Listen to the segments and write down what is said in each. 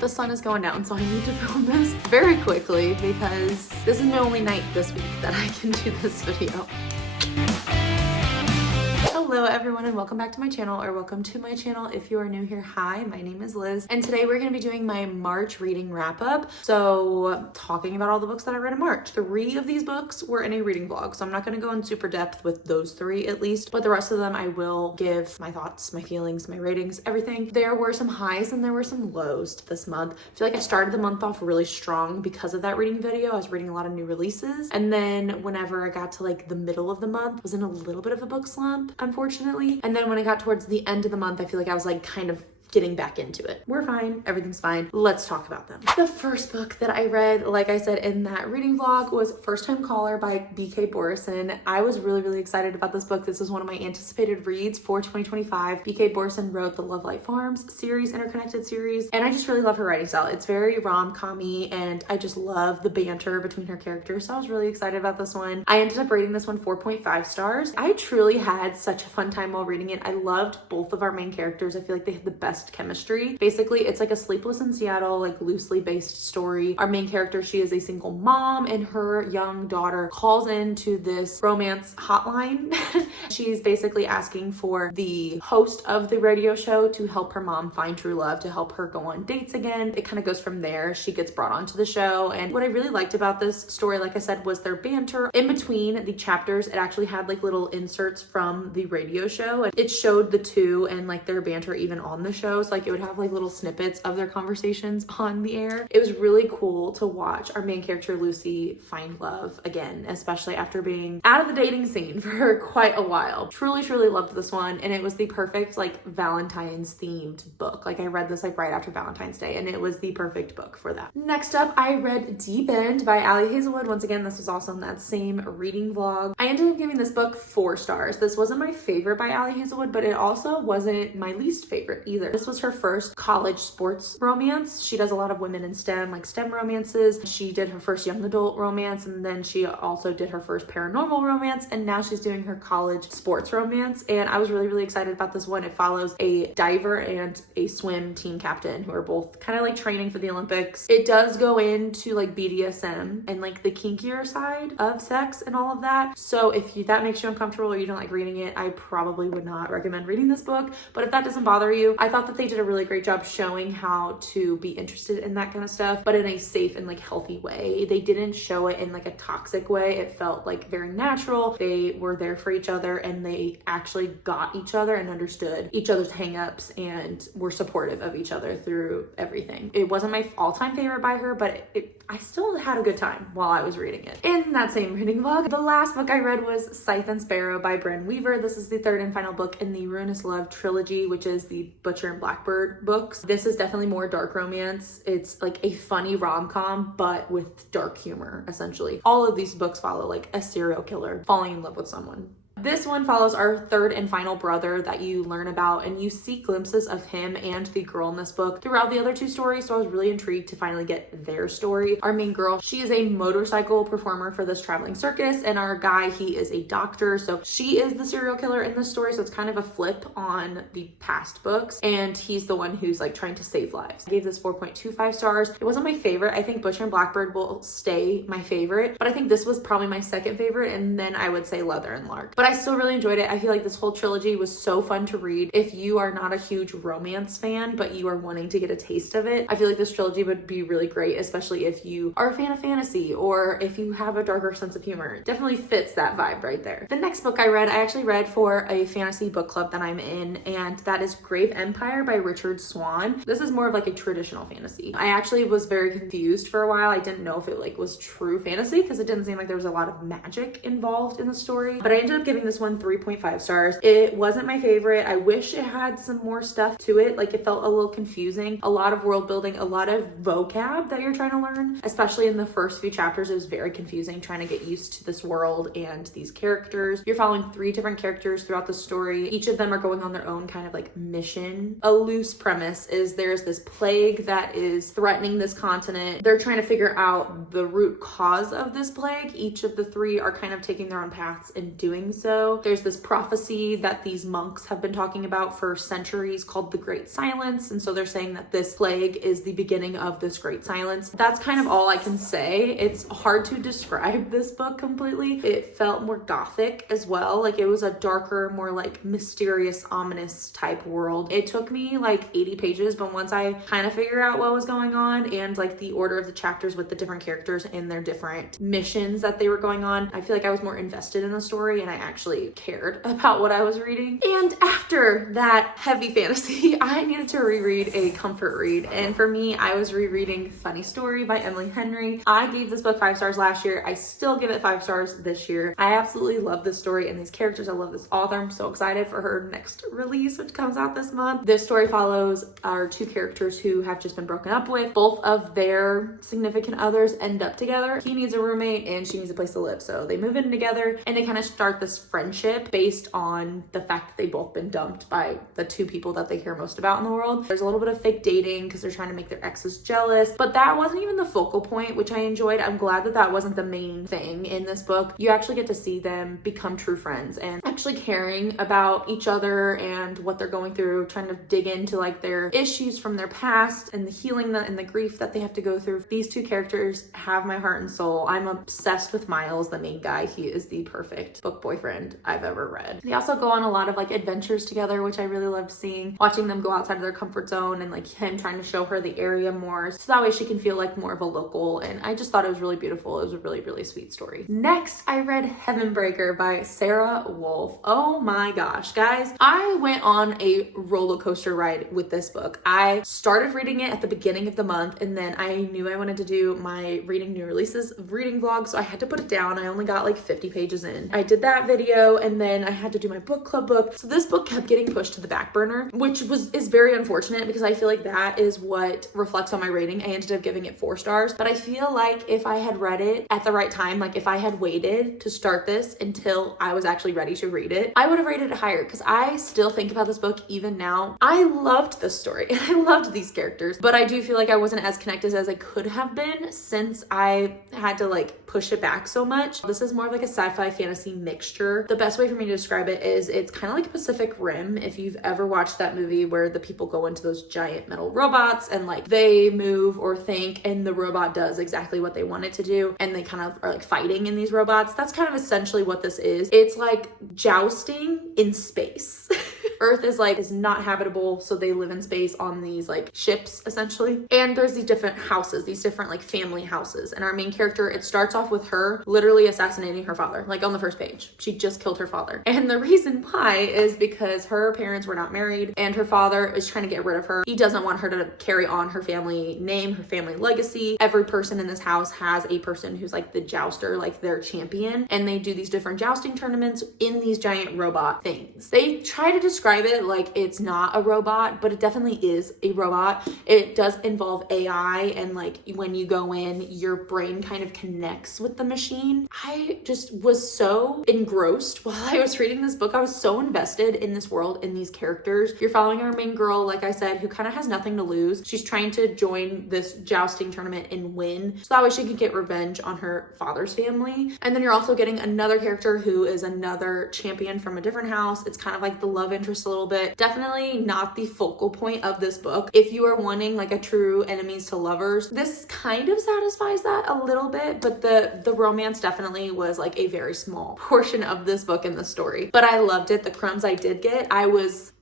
The sun is going down, so I need to film this very quickly because this is my only night this week that I can do this video. Hello everyone and welcome back to my channel, or welcome to my channel if you are new here. Hi, my name is Liz and today we're going to be doing my March reading wrap up. So talking about all the books that I read in March. 3 of these books were in a reading vlog, so I'm not going to go in super depth with those 3 at least, but the rest of them I will give my thoughts, my feelings, my ratings, everything. There were some highs and there were some lows to this month. I feel like I started the month off really strong because of that reading video. I was reading a lot of new releases, and then whenever I got to like the middle of the month, I was in a little bit of a book slump, unfortunately. And then when I got towards the end of the month, I feel like I was like kind of getting back into it. We're fine. Everything's fine. Let's talk about them. The first book that I read, like I said in that reading vlog, was First Time Caller by B.K. Borison. I was really excited about this book. This was one of my anticipated reads for 2025. B.K. Borison wrote the Love Light Farms series, interconnected series, and I just really love her writing style. It's very rom-com-y and I just love the banter between her characters. So I was really excited about this one. I ended up rating this one 4.5 stars. I truly had such a fun time while reading it. I loved both of our main characters. I feel like they had the best chemistry. Basically, it's like a Sleepless in Seattle, like loosely based story. Our main character, she is a single mom and her young daughter calls into this romance hotline. She's basically asking for the host of the radio show to help her mom find true love, to help her go on dates again. It kind of goes from there. She gets brought onto the show, and what I really liked about this story, like I said, was their banter. In between the chapters, it actually had like little inserts from the radio show, and it showed the two and like their banter even on the show. So like it would have like little snippets of their conversations on the air. It was really cool to watch our main character Lucy find love again, especially after being out of the dating scene for quite a while. Truly loved this one, and it was the perfect like Valentine's themed book. Like I read this like right after Valentine's Day, and it was the perfect book for that. Next up, I read Deep End by Ali Hazelwood. Once again, this was also in that same reading vlog. I ended up giving this book 4 stars. This wasn't my favorite by Ali Hazelwood, but it also wasn't my least favorite either. This was her first college sports romance. She does a lot of women in STEM, like STEM romances. She did her first young adult romance, and then she also did her first paranormal romance, and now she's doing her college sports romance. And I was really excited about this one. It follows a diver and a swim team captain who are both kind of like training for the Olympics. It does go into like BDSM and like the kinkier side of sex and all of that. So if that makes you uncomfortable or you don't like reading it, I probably would not recommend reading this book. But if that doesn't bother you, I thought that they did a really great job showing how to be interested in that kind of stuff, but in a safe and like healthy way. They didn't show it in like a toxic way. It felt like very natural. They were there for each other and they actually got each other and understood each other's hangups and were supportive of each other through everything. It wasn't my all-time favorite by her, but I still had a good time while I was reading it. In that same reading vlog, the last book I read was Scythe and Sparrow by Bren Weaver. This is the 3rd and final book in the Ruinous Love trilogy, which is the Butcher and Blackbird books. This is definitely more dark romance. It's like a funny rom-com, but with dark humor, essentially. All of these books follow like a serial killer falling in love with someone. This one follows our 3rd and final brother that you learn about, and you see glimpses of him and the girl in this book throughout the other 2 stories, so I was really intrigued to finally get their story. Our main girl, she is a motorcycle performer for this traveling circus, and our guy, he is a doctor, so she is the serial killer in this story, so it's kind of a flip on the past books, and he's the one who's like trying to save lives. I gave this 4.25 stars. It wasn't my favorite. I think Butcher and Blackbird will stay my favorite, but I think this was probably my 2nd favorite, and then I would say Leather and Lark. But I still really enjoyed it. I feel like this whole trilogy was so fun to read. If you are not a huge romance fan, but you are wanting to get a taste of it, I feel like this trilogy would be really great, especially if you are a fan of fantasy or if you have a darker sense of humor. It definitely fits that vibe right there. The next book I actually read for a fantasy book club that I'm in, and that is Grave Empire by Richard Swan. This is more of like a traditional fantasy. I actually was very confused for a while. I didn't know if it like was true fantasy because it didn't seem like there was a lot of magic involved in the story, but I ended up giving this one 3.5 stars. It wasn't my favorite. I wish it had some more stuff to it. Like it felt a little confusing. A lot of world building, a lot of vocab that you're trying to learn, especially in the first few chapters. It was very confusing trying to get used to this world and these characters. You're following 3 different characters throughout the story. Each of them are going on their own kind of like mission. A loose premise is there's this plague that is threatening this continent. They're trying to figure out the root cause of this plague. Each of the 3 are kind of taking their own paths in doing so. so. There's this prophecy that these monks have been talking about for centuries called the Great Silence, and so they're saying that this plague is the beginning of this Great Silence. That's kind of all I can say. It's hard to describe this book completely. It felt more gothic as well. Like it was a darker, more like mysterious, ominous type world. It took me like 80 pages, but once I kind of figured out what was going on and like the order of the chapters with the different characters and their different missions that they were going on, I feel like I was more invested in the story and I actually cared about what I was reading. And after that heavy fantasy, I needed to reread a comfort read. And for me, I was rereading Funny Story by Emily Henry. I gave this book 5 stars last year. I still give it 5 stars this year. I absolutely love this story and these characters. I love this author. I'm so excited for her next release, which comes out this month. This story follows our 2 characters who have just been broken up with. Both of their significant others end up together. He needs a roommate and she needs a place to live. So they move in together and they kind of start this friendship based on the fact that they've both been dumped by the 2 people that they care most about in the world. There's a little bit of fake dating because they're trying to make their exes jealous, but that wasn't even the focal point, which I enjoyed. I'm glad that that wasn't the main thing in this book. You actually get to see them become true friends and actually caring about each other and what they're going through, trying to dig into like their issues from their past and the healing and the grief that they have to go through. These 2 characters have my heart and soul. I'm obsessed with Miles, the main guy. He is the perfect book boyfriend I've ever read. They also go on a lot of like adventures together, which I really loved seeing, watching them go outside of their comfort zone and like him trying to show her the area more so that way she can feel like more of a local. And I just thought it was really beautiful. It was a really, really sweet story. Next, I read Heavenbreaker by Sarah Wolf. Oh my gosh, guys. I went on a roller coaster ride with this book. I started reading it at the beginning of the month and then I knew I wanted to do my reading new releases reading vlog, so I had to put it down. I only got like 50 pages in. I did that video and then I had to do my book club book. So this book kept getting pushed to the back burner, which is very unfortunate because I feel like that is what reflects on my rating. I ended up giving it 4 stars, but I feel like if I had read it at the right time, like if I had waited to start this until I was actually ready to read it, I would have rated it higher because I still think about this book even now. I loved this story and I loved these characters, but I do feel like I wasn't as connected as I could have been since I had to like push it back so much. This is more of like a sci-fi fantasy mixture. The best way for me to describe it is it's kind of like Pacific Rim. If you've ever watched that movie where the people go into those giant metal robots and like they move or think and the robot does exactly what they want it to do and they kind of are like fighting in these robots. That's kind of essentially what this is. It's like jousting in space. Earth is not habitable, so they live in space on these like ships essentially. And there's these different houses, these different like family houses. And our main character, it starts off with her literally assassinating her father, like on the first page. She just killed her father. And the reason why is because her parents were not married and her father is trying to get rid of her. He doesn't want her to carry on her family name, her family legacy. Every person in this house has a person who's like the jouster, like their champion. And they do these different jousting tournaments in these giant robot things. They try to describe it like it's not a robot, but it definitely is a robot. It does involve AI and like when you go in, your brain kind of connects with the machine. I just was so engrossed while I was reading this book. I was so invested in this world, in these characters. You're following our main girl, like I said, who kind of has nothing to lose. She's trying to join this jousting tournament and win so that way she can get revenge on her father's family. And then you're also getting another character who is another champion from a different house. It's kind of like the love interest a little bit. Definitely not the focal point of this book. If you are wanting like a true enemies to lovers, this kind of satisfies that a little bit, but the romance definitely was like a very small portion of this book and the story. But I loved it. The crumbs I did get, I was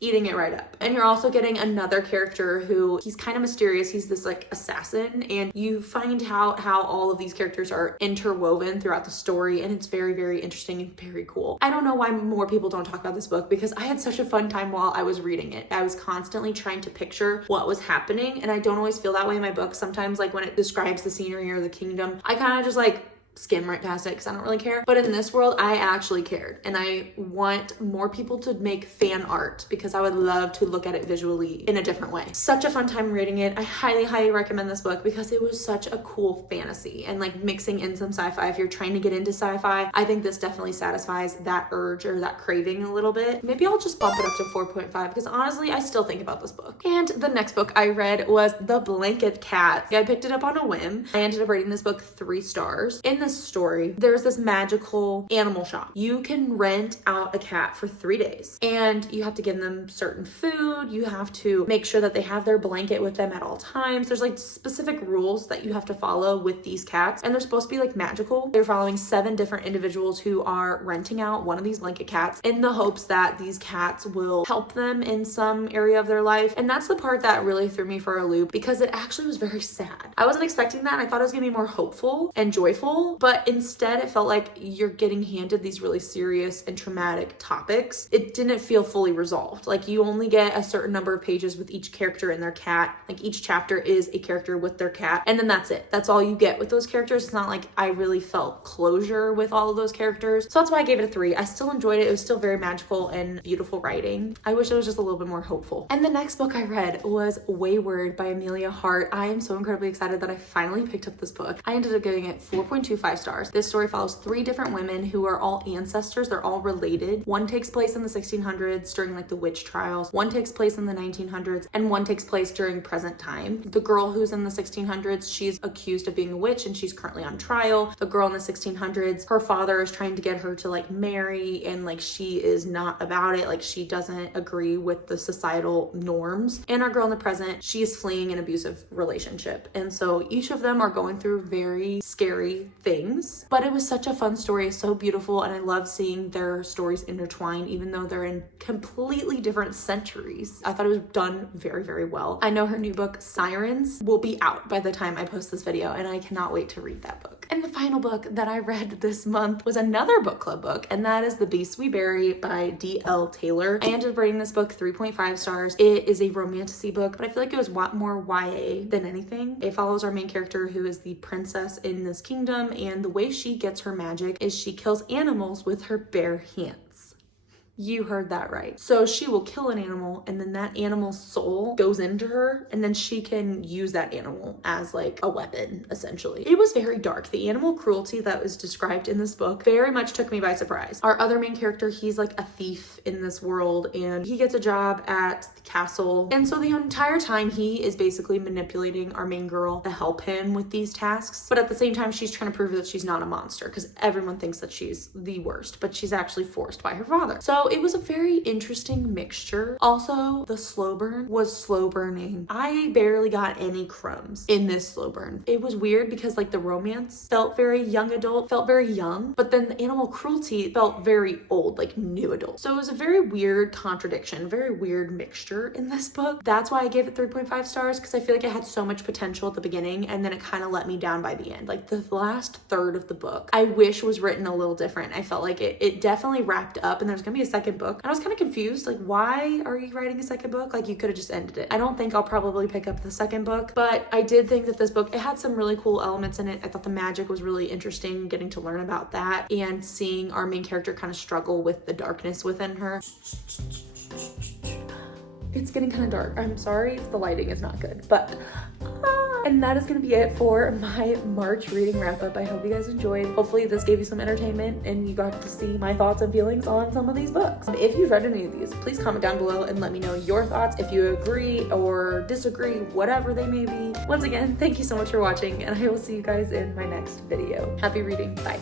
eating it right up. And you're also getting another character who he's kind of mysterious. He's this like assassin, and you find out how all of these characters are interwoven throughout the story, and it's very, very interesting and very cool. I don't know why more people don't talk about this book because I had such a fun time while I was reading it. I was constantly trying to picture what was happening, and I don't always feel that way in my books. Sometimes like when it describes the scenery or the kingdom, I kind of just like skim right past it because I don't really care. But in this world, I actually cared, and I want more people to make fan art because I would love to look at it visually in a different way. Such a fun time reading it. I highly, highly recommend this book because it was such a cool fantasy, and like mixing in some sci-fi. If you're trying to get into sci-fi, I think this definitely satisfies that urge or that craving a little bit. Maybe I'll just bump it up to 4.5 because honestly, I still think about this book. And the next book I read was The Blanket Cat. I picked it up on a whim. I ended up rating this book 3 stars. In this story, there's this magical animal shop. You can rent out a cat for 3 days and you have to give them certain food. You have to make sure that they have their blanket with them at all times. There's like specific rules that you have to follow with these cats, and they're supposed to be like magical. They're following 7 different individuals who are renting out one of these blanket cats in the hopes that these cats will help them in some area of their life. And that's the part that really threw me for a loop, because it actually was very sad. I wasn't expecting that. I thought it was gonna be more hopeful and joyful, but instead it felt like you're getting handed these really serious and traumatic topics. It didn't feel fully resolved. Like, you only get a certain number of pages with each character and their cat. Like, each chapter is a character with their cat, and then that's it. That's all you get with those characters. It's not like I really felt closure with all of those characters. So that's why I gave it a 3. I still enjoyed it. It was still very magical and beautiful writing. I wish it was just a little bit more hopeful. And the next book I read was Wayward by Amelia Hart. I am so incredibly excited that I finally picked up this book. I ended up giving it 4.25 stars. This story follows 3 different women who are all ancestors. They're all related. One takes place in the 1600s during like the witch trials. One takes place in the 1900s, and one takes place during present time. The girl who's in the 1600s, she's accused of being a witch and she's currently on trial. The girl in the 1600s, her father is trying to get her to like marry, and like she is not about it. Like, she doesn't agree with the societal norms. And our girl in the present, she is fleeing an abusive relationship. And so each of them are going through very scary things, but it was such a fun story, so beautiful, and I love seeing their stories intertwine even though they're in completely different centuries. I thought it was done very, very well. I know her new book, Sirens, will be out by the time I post this video, and I cannot wait to read that book. And the final book that I read this month was another book club book, and that is The Beast We Bury by D.L. Taylor. I ended up rating this book 3.5 stars. It is a romantasy book, but I feel like it was more YA than anything. It follows our main character, who is the princess in this kingdom, and the way she gets her magic is she kills animals with her bare hands. You heard that right. So she will kill an animal, and then that animal's soul goes into her, and then she can use that animal as like a weapon, essentially. It was very dark. The animal cruelty that was described in this book very much took me by surprise. Our other main character, he's like a thief in this world, and he gets a job at the castle. And so the entire time he is basically manipulating our main girl to help him with these tasks. But at the same time, she's trying to prove that she's not a monster, because everyone thinks that she's the worst, but she's actually forced by her father. So it was a very interesting mixture. Also, the slow burn was slow burning. I barely got any crumbs in this slow burn. It was weird because like the romance felt very young adult, felt very young, but then the animal cruelty felt very old, like new adult. So it was a very weird contradiction, very weird mixture in this book. That's why I gave it 3.5 stars, because I feel like it had so much potential at the beginning, and then it kind of let me down by the end. Like the last third of the book, I wish was written a little different. I felt like it definitely wrapped up, and there's gonna be a second book. And I was kind of confused, like, why are you writing a second book? Like, you could have just ended it. I don't think I'll probably pick up the second book, but I did think that this book, it had some really cool elements in it. I thought the magic was really interesting, getting to learn about that and seeing our main character kind of struggle with the darkness within her. It's getting kind of dark. I'm sorry if the lighting is not good, but and that is going to be it for my March reading wrap up. I hope you guys enjoyed. Hopefully this gave you some entertainment and you got to see my thoughts and feelings on some of these books. If you've read any of these, please comment down below and let me know your thoughts, if you agree or disagree, whatever they may be. Once again, thank you so much for watching, and I will see you guys in my next video. Happy reading. Bye.